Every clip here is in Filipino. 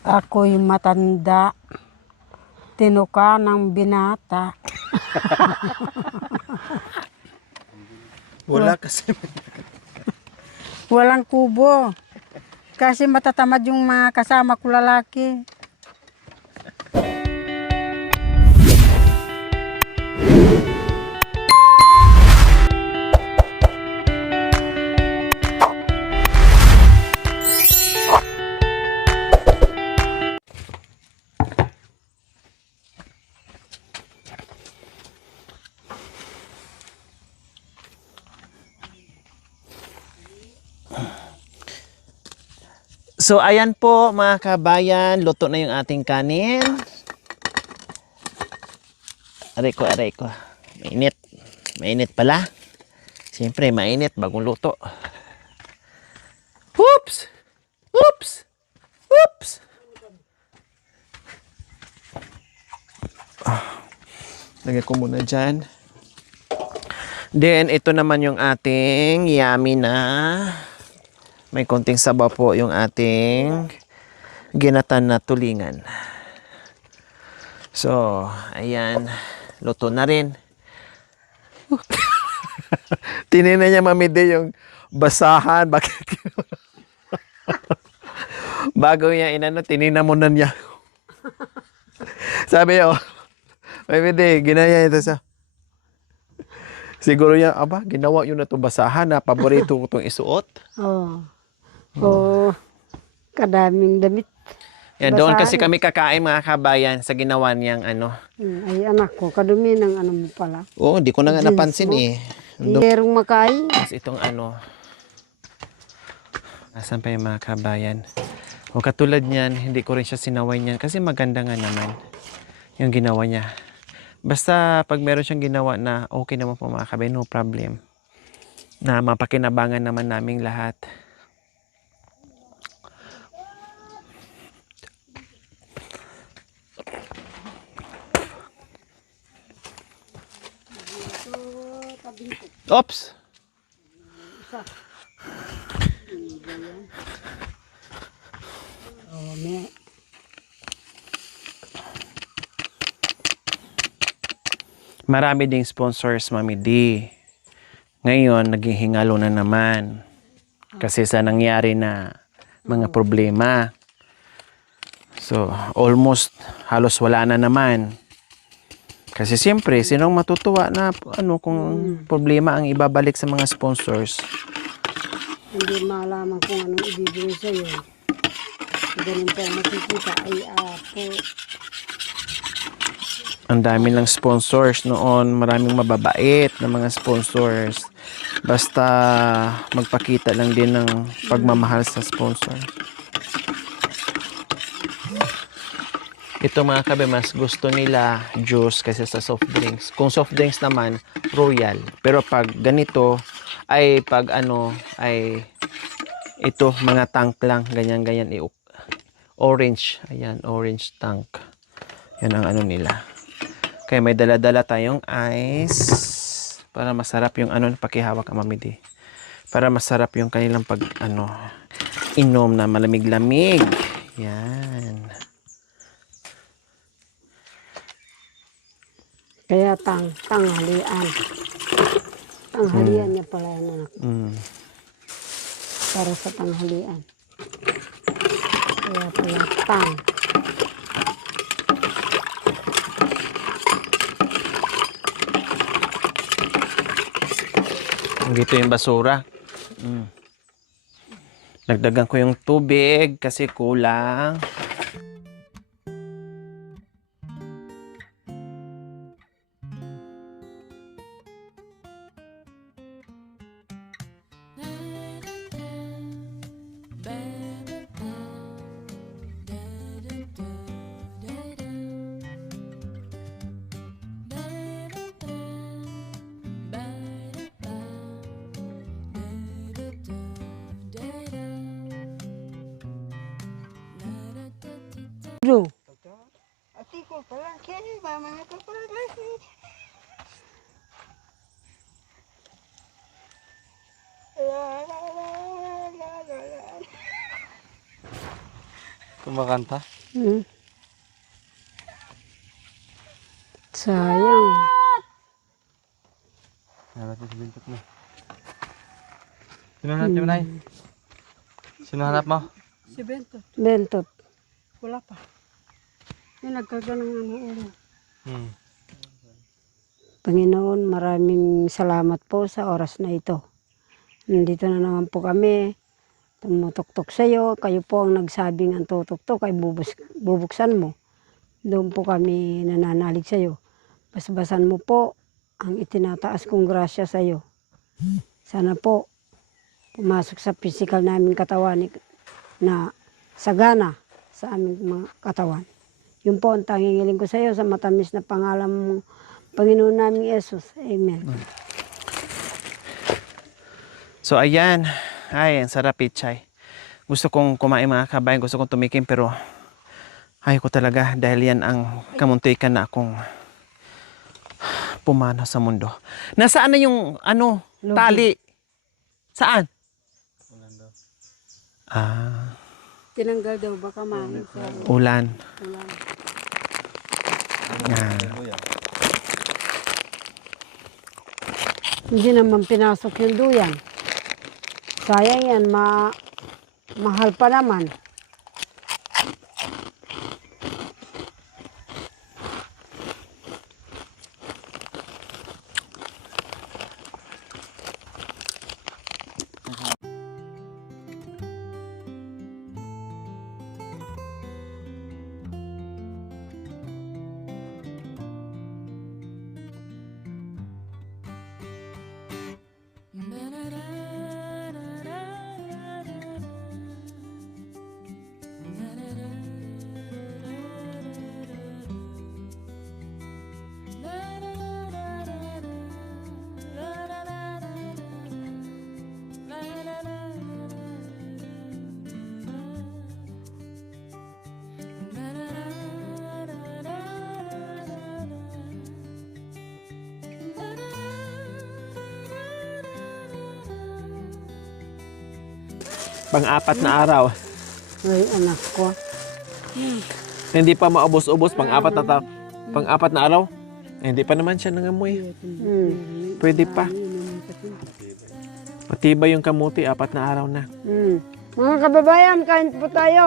Ako'y matanda, tinuka ng binata. Wala kasi. Walang kubo. Kasi matatamad yung mga kasama ko lalaki. So ayan po mga kabayan, luto na yung ating kanin. Aray ko. Mainit. Mainit pala. Siyempre, mainit bagong luto. Oops! Oops! Oops! Lagay ko muna dyan. Then, ito naman yung ating yummy na. May konting sabaw po yung ating ginatan na tulingan. So, ayan. Luto na rin. Tinina niya mamide yung basahan. Bakit? Bago niya inano, tinina mo na niya. Sabi niya, oh, mamide, ginaya ito sa... Siguro niya, aba, ginawa yun na itong basahan na paborito ko itong isuot. Oh. Oh, kadaming damit. Yan, doon kasi Basahin. kami kakain mga kabayan sa ginawa niyang ano. Ay anak ko, kadumi ng ano mo pala. Oo, di ko na nga Jeans napansin mo. eh. Merong makain. Tapos itong ano. Asan pa yung mga kabayan? O katulad niyan, hindi ko rin siya sinaway niyan kasi maganda nga naman yung ginawa niya. Basta pag meron siyang ginawa na okay naman po mga kabayan, no problem. Na mapakinabangan naman naming lahat. Oops! Oh, may Marami ding sponsors, Mami D. Ngayon, naging hingalo na naman. Kasi sa nangyari na mga problema. So, almost halos wala na naman. Kasi siyempre, sinong matutuwa na ano kung problema ang ibabalik sa mga sponsors? hindi malaman kung anong ibibigay sa'yo. Ganun po ang makikita ay po. Ang dami ng sponsors noon, maraming mababait na mga sponsors. Basta magpakita lang din ng pagmamahal sa sponsor. Ito mga kabe, mas gusto nila juice kasi sa soft drinks. Kung soft drinks naman, royal. Pero pag ganito, ay pag ano, ay ito, mga tank lang. Ganyan-ganyan. Orange. Ayan, orange tank. Yan ang ano nila. Kaya may dala-dala tayong ice. Para masarap yung ano, pakihawak ang mamidi. Para masarap yung kanilang pag, ano, inom na malamig-lamig. Yan. Kaya tanghalian. Tanghalian niya pala yan anak. Para sa tanghalian. Kaya pala tang. Dito yung basura. Nagdagan ko yung tubig kasi kulang. Bro. Ati ko pala kaya mama ko pala lagi. La la la la la la. Kumakanta. Hmm. Sayang. Hanap mo si Bintot mo. Sino hanap niyo, Nay? Sino hanap mo? Si Bento. Bentot. Wala pa. Yung nagkaganang ulo. Panginoon, maraming salamat po sa oras na ito. Nandito na naman po kami. Tumutuktok sa iyo. Kayo po ang nagsabing ang tutuktok ay bubuksan mo. Doon po kami nananalig sa iyo. Basbasan mo po ang itinataas kong grasya sa iyo. Sana po pumasok sa physical namin katawan na sagana sa aming mga katawan. Yun po ang tanging hiling ko sa iyo sa matamis na pangalan mo, Panginoon namin Yesus. Amen. So ayan, ay ang sarap pichay. Gusto kong kumain mga kabayan, gusto kong tumikim pero ayaw ko talaga dahil yan ang kamuntikan na akong pumanaw sa mundo. Nasaan na yung ano, Lugi. tali? Saan? Ah, Tinanggal daw baka mangin sa ulan. ulan. Hindi naman pinasok yung duyan. Sayang yan, mahal pa naman. Pang-apat na araw. Ay, anak ko. Hindi pa maubos-ubos pang-apat na araw. Hindi pa naman siya nangamoy. Pwede pa. Matibay yung kamuti, 4 na araw na. Mga kababayan, kain po tayo.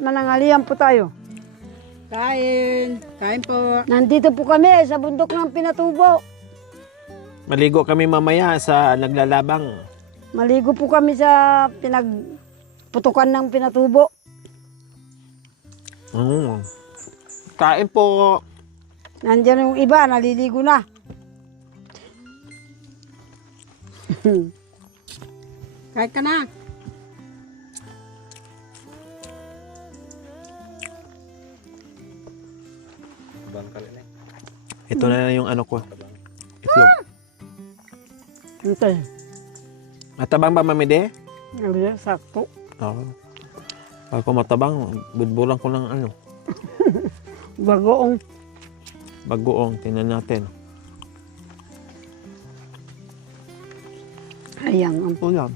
Manangalian po tayo. Kain. Kain po. Nandito po kami sa bundok ng Pinatubo. Maligo kami mamaya sa naglalabang. Maligo po kami sa pinagputukan ng Pinatubo. Kain po. Nandiyan yung iba, naliligo na. Kain ka na. Ito na yung ano ko. Itlog. Okay. Matabang ba, Mamide? Sabi, sakto. Oo. Pag ko matabang, budbulang ko ng ano. Bagoong. Bagoong. Tingnan natin. Ayan, ang Ulam.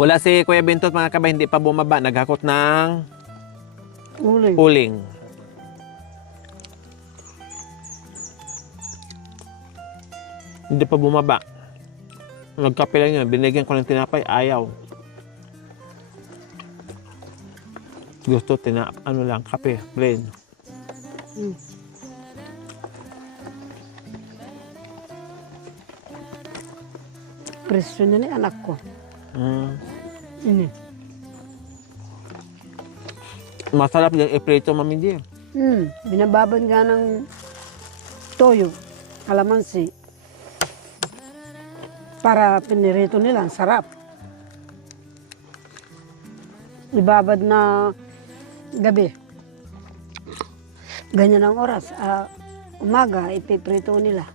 Wala si Kuya Bintot mga kabay, hindi pa bumaba. Naghakot ng uling. uling. Hindi pa bumaba. Nagkape lang yun. Binigyan ko ng tinapay. Ayaw. Gusto ano lang, kape. Plain. Presyo na ni anak ko. Ini. Masarap yung iprito, Mami Di. Binababad nga ng toyo, kalamansi. Para pinirito nila, ang sarap. Ibabad na gabi. Ganyan ang oras. Umaga, ipiprito nila.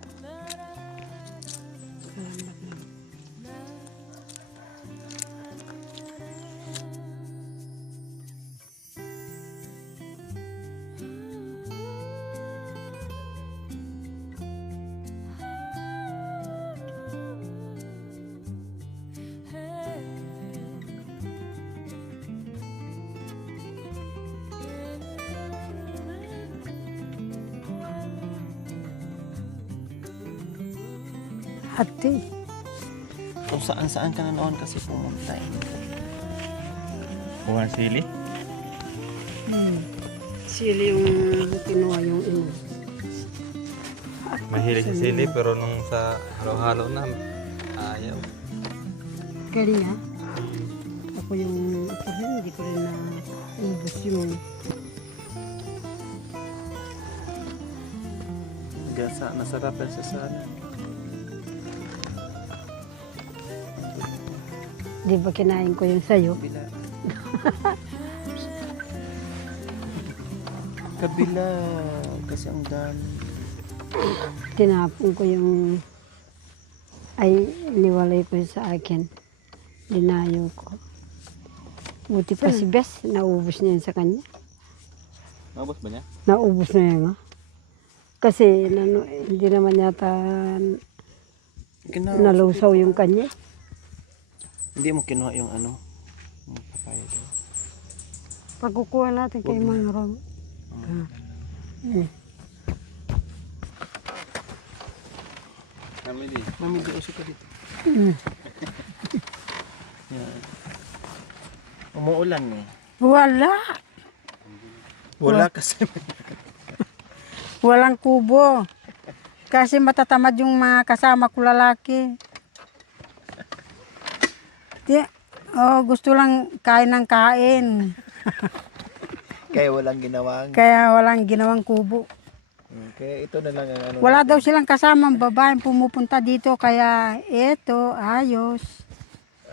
Ate. Kung saan-saan ka na noon kasi pumunta eh. Kuha sili. Sili yung kinuha yung ino. Mahilig sa sili pero nung sa halo-halo na, ayaw. Kaya ako yung ito rin, hindi ko rin na ubus yung Gasa, masarap yan sa sana. di ba kinain ko yung sayo. Kabila. Kabila. Kasi ang dami. Tinapon ko yung ay niwalay ko sa akin. Dinayo ko. Buti pa si Bes, naubos niya yun sa kanya. Naubos ba niya? Naubos na yan, ha? Kasi hindi naman yata nalusaw yung kanya. Hindi mo kinuha yung ano? Yung papaya doon. Pagkukuha natin kay Mang Rom. Family. Mami, doon ka dito. Yan. Umuulan eh. Wala. Wala kasi. Walang kubo. Kasi matatamad yung mga kasama ko lalaki. Gusto lang kain ng kain. Kaya walang ginawang. Kaya walang ginawang kubo. Kaya ito na lang ang ano. Wala daw silang kasamang babaeng pumupunta dito. Kaya eto, ayos.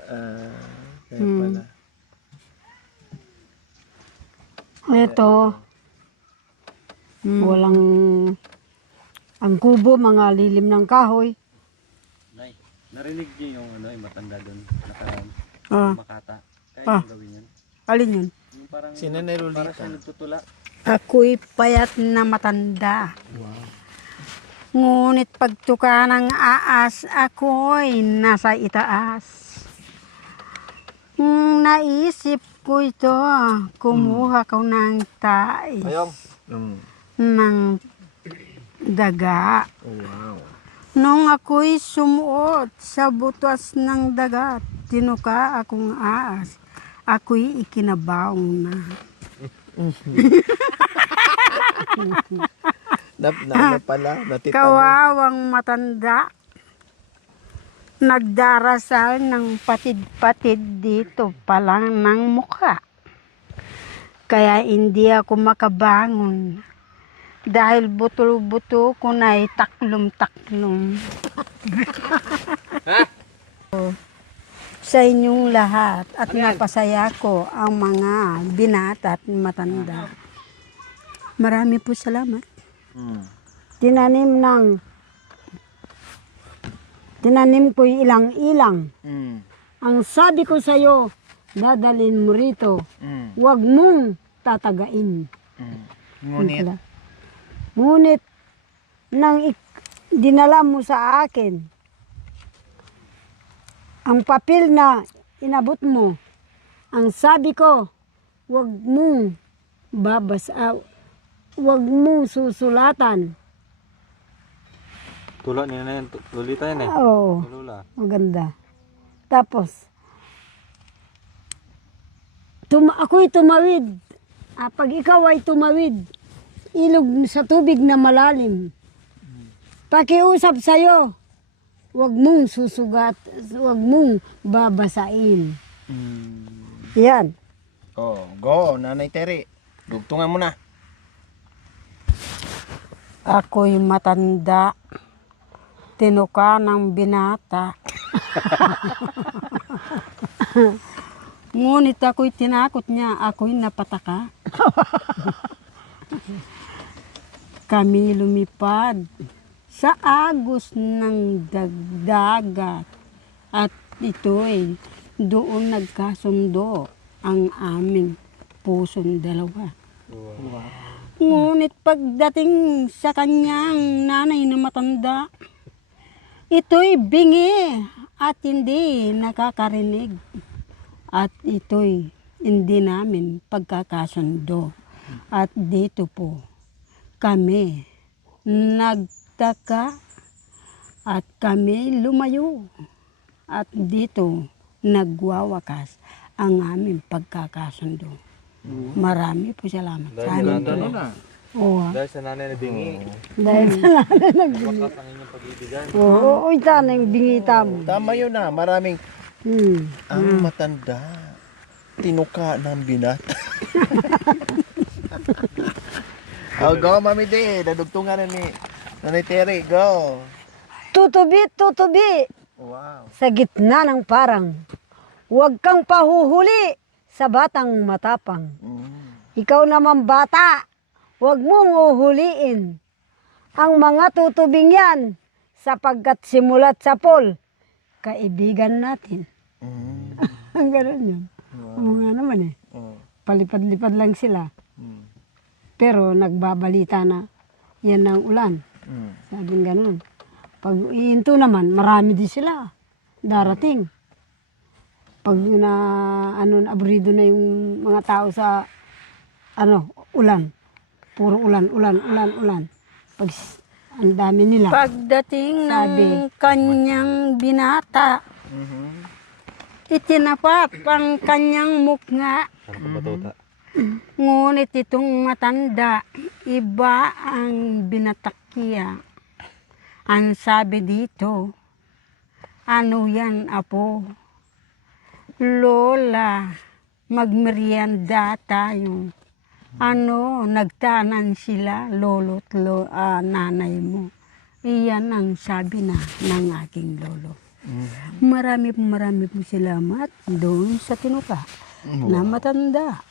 Kaya pala. Ito. Walang ang kubo, mga lilim ng kahoy. Nay, narinig niyo yung ano, yung matanda doon. Ah. Makata. Kaya Ah. yung gawin yan. Alin yun? Yung parang, Sino na parang Lolita? siya nagtutula. Ako'y payat na matanda. Ngunit pagtuka ng aas, ako'y nasa itaas. Naisip ko ito, kumuha ko ng tais Ayong. ng daga. Wow. Nung ako'y sumuot sa butas ng dagat, tinuka akong aas. Ako'y ikinabaong na. Na pala, natitano. Kawawang matanda. Nagdarasal ng patid-patid dito pa lang ng mukha. Kaya hindi ako makabangon. Dahil buto-buto ko na'y taklom-taklom. Sa inyong lahat at napasaya ko ang mga binata at matanda. Marami po salamat. Tinanim ko yung ilang-ilang. Mm. Ang sabi ko sa'yo, dadalhin mo rito. Mm. Huwag mong tatagain. Mm. Ngunit, Ngunit, nang dinala mo sa akin, ang papel na inabot mo, ang sabi ko, huwag mong huwag mong susulatan. Tula niya na yan. Lolita yan eh. Oo, Lula. maganda. Tapos, ako'y tumawid. Pag ikaw ay tumawid, ilog sa tubig na malalim. Pakiusap sa'yo, huwag mong huwag mong babasain. Yan. oh, go, Nanay Terry. Dugtungan mo na. Ako'y matanda. Tinuka ng binata. Ngunit ako'y tinakot niya. Ako'y napataka. Kami lumipad sa agos ng dagat. At ito'y doon nagkasundo ang aming pusong dalawa. Ngunit pagdating sa kanyang nanay na matanda, ito'y bingi at hindi nakakarinig. At ito'y hindi namin pagkakasundo. At dito po kami nagtaka At kami lumayo. At dito nagwawakas ang aming pagkakasundo. Marami po salamat sa amin. Oo. Dahil sa nanay na bingi. Dahil sa nanay nagbingi. Wakas ang inyong pag-ibigan. Oo, sana yung bingita mo. Tama yun na, maraming ang matanda. Tinuka ng binata. Oh, go, Mami D. Nadugtungan na ni Nanay Terry. Go. Tutubi, tutubi. Wow. Sa gitna ng parang, huwag kang pahuhuli sa batang matapang. Ikaw naman bata, huwag mong uhuliin ang mga tutubing yan sapagkat simulat sa pool, kaibigan natin. Ang ganun yun. Oo nga naman eh. Palipad-lipad lang sila. Pero nagbabalita na yan ang ulan. Sabing ganun. Pag iinto naman, marami din sila. Darating. Pag abrido na yung mga tao sa ulan. Puro ulan. Pag ang dami nila. Pagdating Sabi. ng kanyang binata, itinapat ang kanyang mukha. Sarap ang batuta. Ngunit itong matanda, iba ang binatakya. Ang sabi dito, ano yan, apo? Lola, magmerienda tayo. Nagtanan sila, lolo't nanay mo. Iyan ang sabi ng aking lolo. Marami po salamat doon sa tinuka na matanda.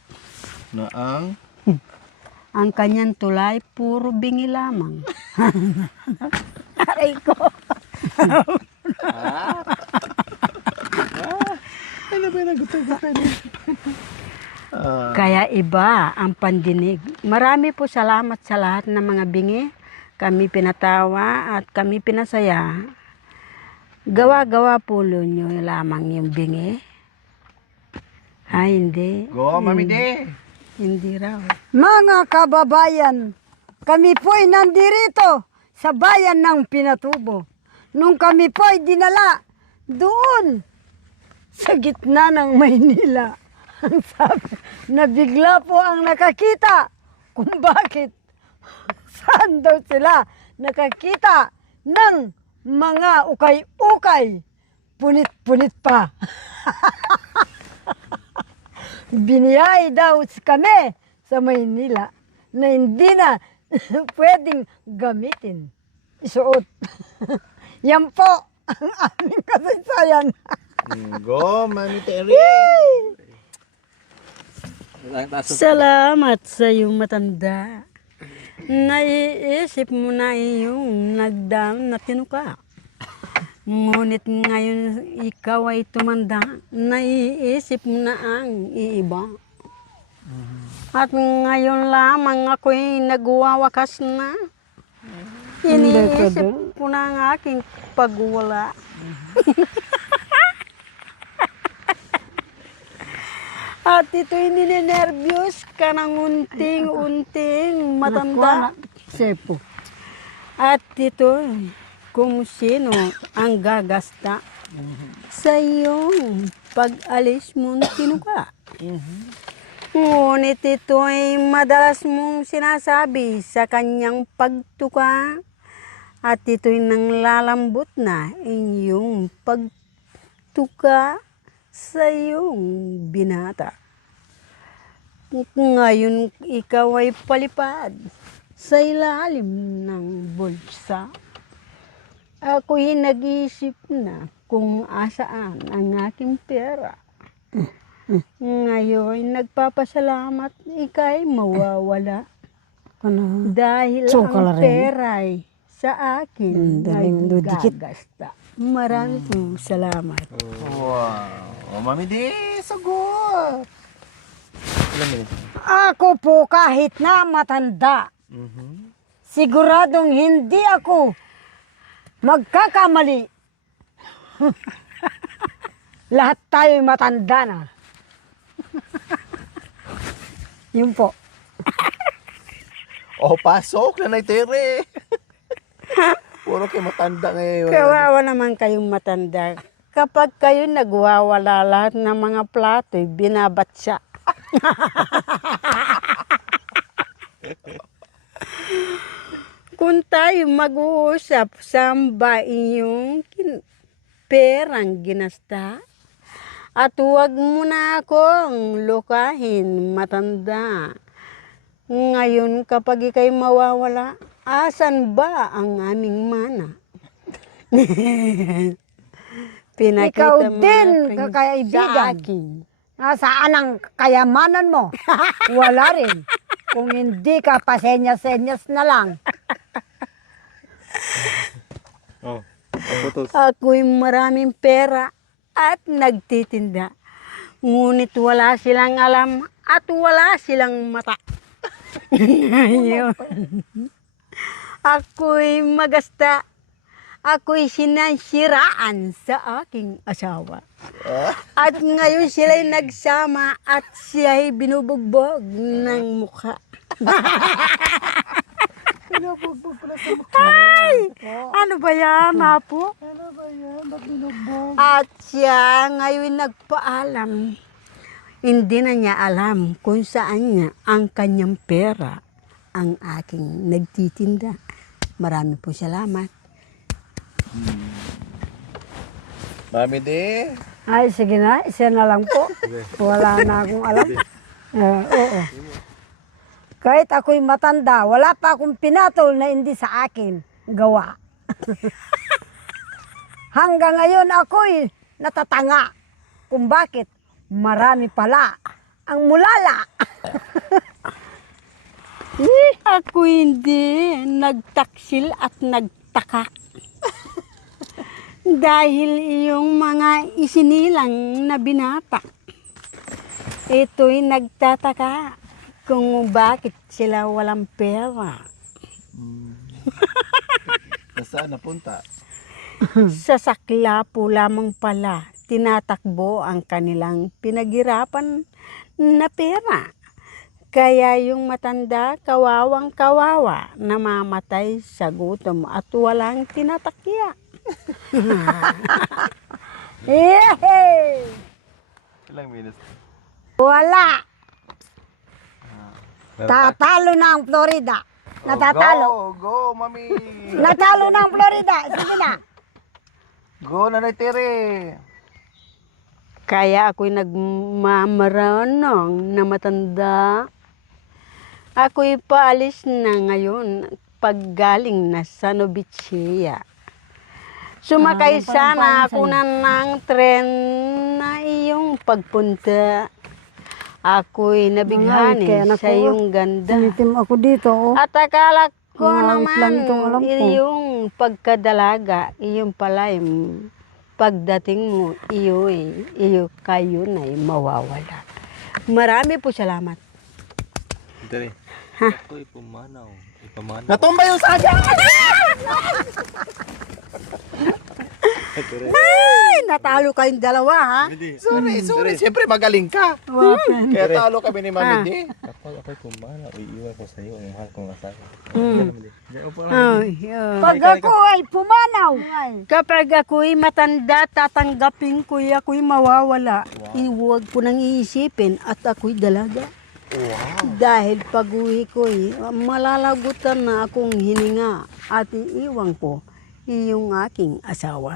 Na ang Ang kanyang tulay, puro bingi lamang. Aray ko. ano ba yung nagutugutan niya? Kaya iba ang pandinig. Marami po salamat sa lahat ng mga bingi. Kami pinatawa at kami pinasaya. Gawa-gawa po nyo lamang yung bingi. Ay, hindi. Go, Mami D. Hindi raw. Mga kababayan, kami po'y nandirito sa bayan ng Pinatubo. Nung kami po'y dinala doon sa gitna ng Maynila. Ang sabi, nabigla po ang nakakita kung bakit saan daw sila nakakita ng mga ukay-ukay. Punit-punit pa. Biniyay daw kami sa Maynila na hindi na pwedeng gamitin. Isuot. Yan po ang aming kasaysayan. Go, Mami Terry. Salamat sa iyong matanda. Naiisip mo na iyong nagdaan na tinuka. Ngunit ngayon ikaw ay tumanda, naiisip mo na ang iiba. At ngayon lamang ako'y nagwawakas na. Iniisip ko na ang aking pagwala. At ito'y ninenervyos ka ng unting-unting matanda. Sepo. At ito, kung sino ang gagasta sa iyong pag-alis mong tinuka. Ngunit ito ay madalas mong sinasabi sa kanyang pagtuka at ito'y nanglalambot na inyong pagtuka sa iyong binata. Ngayon ikaw ay palipad sa ilalim ng bulsa. Ako'y nag-iisip na kung asaan ang aking pera. Ngayon, nagpapasalamat, ika'y mawawala. Dahil ang pera'y sa akin nagagasta. Maraming pong salamat. Wow. Mami D, sagot. Ako po kahit na matanda, siguradong hindi ako magkakamali. Lahat tayo'y matanda na. Yun po. Oh, pasok, Nanay Terry. Puro kayo matanda ngayon. Kawawa naman kayong matanda. Kapag kayo nagwawala lahat ng mga plato, binabatsa. Kung tayo mag-uusap, saan ba iyong perang ginasta? At huwag mo na akong lukahin, matanda. Ngayon, kapag ikay mawawala, asan ba ang aming mana? Ikaw mo din, na kakaibigan. sa akin. Nasaan ang kayamanan mo? Wala rin. Kung hindi ka, pasenyas-senyas na lang. Oh, putos. Ako'y maraming pera at nagtitinda. Ngunit wala silang alam at wala silang mata. Ayun. Ako'y magasta. Ako'y sinansiraan sa aking asawa. At ngayon sila'y nagsama at siya'y binubugbog ng mukha. Binubugbog pala sa mukha. Ay! Ano ba yan, Apo? Ano ba yan? Ba't binugbog? At siya ngayon nagpaalam. Hindi na niya alam kung saan niya ang kanyang pera ang aking nagtitinda. Marami po salamat. Mami di. Ay, sige na. Isa na lang po. Wala na akong alam. Oo. Kahit ako'y matanda, wala pa akong pinatol na hindi sa akin gawa. Hanggang ngayon ako'y natatanga kung bakit marami pala ang mulala. Ako hindi nagtaksil at nagtaka. Dahil iyong mga isinilang na binata, ito'y nagtataka kung bakit sila walang pera. Nasaan napunta? Sa sakla po lamang pala tinatakbo ang kanilang pinaghirapan na pera. Kaya yung matanda, kawawang kawawa, namamatay sa gutom at walang tinatakya. Yehey! Ilang minutes? Wala. Tatalo na ang Florida. Natatalo. Go, mami. Natalo na ang Florida. Sige na. Go, Nanay Tere. Kaya ako'y nagmamaranong na matanda. Ako'y paalis na ngayon paggaling na sa Novicia. Sumakay sana ako na ng tren na iyong pagpunta. Ako'y nabighani Ay, kaya sa iyong ganda. Tinitim ako dito. Oh. At akala ko Mangit lang naman itong alam ko. iyong pagkadalaga, iyong palay, pagdating mo, iyo kayo na'y mawawala. Marami po salamat. Tere. Ako ipumanaw. Ipamanaw. Natumba yung saga! Ay, natalo kayong dalawa, ha? Sorry. Siyempre magaling ka. Kaya talo kami ni Mami di. Kapag ako'y pumanaw, iiwan ko sa iyo ang mahal kong asawa. Ay, ay. Pag ako ay pumanaw. Kapag ako'y matanda, tatanggapin ko ako'y mawawala. Huwag ko nang iisipin at ako'y dalaga. Dahil pag-uwi ko'y malalagutan na akong hininga at iiwan ko iyong aking asawa.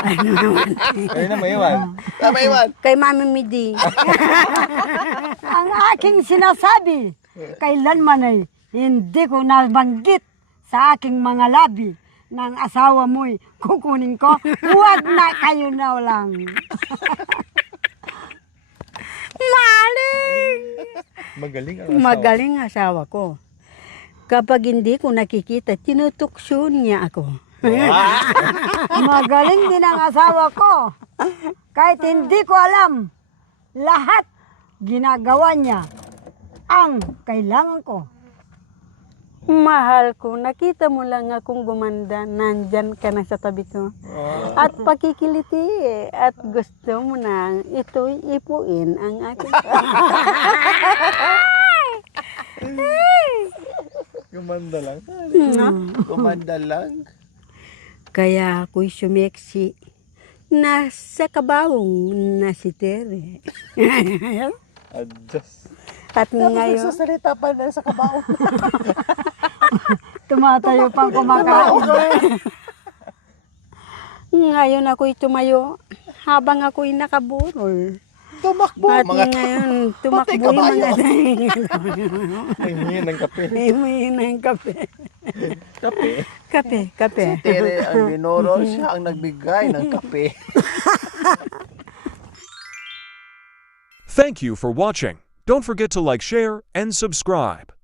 Ano naman? Kayo na maiwan. Tama iwan. Kay Mami Midi. Ang aking sinasabi, kailanman ay hindi ko nabanggit sa aking mga labi ng asawa mo'y kukunin ko. Huwag na kayo na lang. Maling! Magaling ang asawa. Magaling asawa ko. Kapag hindi ko nakikita, tinutuksyon niya ako. Magaling din ang asawa ko. Kahit hindi ko alam, lahat ginagawa niya ang kailangan ko. Mahal ko, nakita mo lang akong gumanda, nandyan ka na sa tabi ko. At pakikiliti, at gusto mo na ito'y ipuin ang aking... Gumanda lang. No? Gumanda lang. Kaya ako'y sumeksi. Nasa kabawong na si Tere. Adjust. At Tapos ngayon, nagsasalita pa na sa kabaon. Tumatayo pang kumakain. ngayon ako'y tumayo habang ako'y nakaburol. Tumakbo. At Mga ngayon, Pati tumakbo yung kabayo. mga Hingi ng kape. May ng kape. Kape. Kape. Tere ang binoro, siya ang nagbigay ng kape. Thank you for watching. Don't forget to like, share, and subscribe.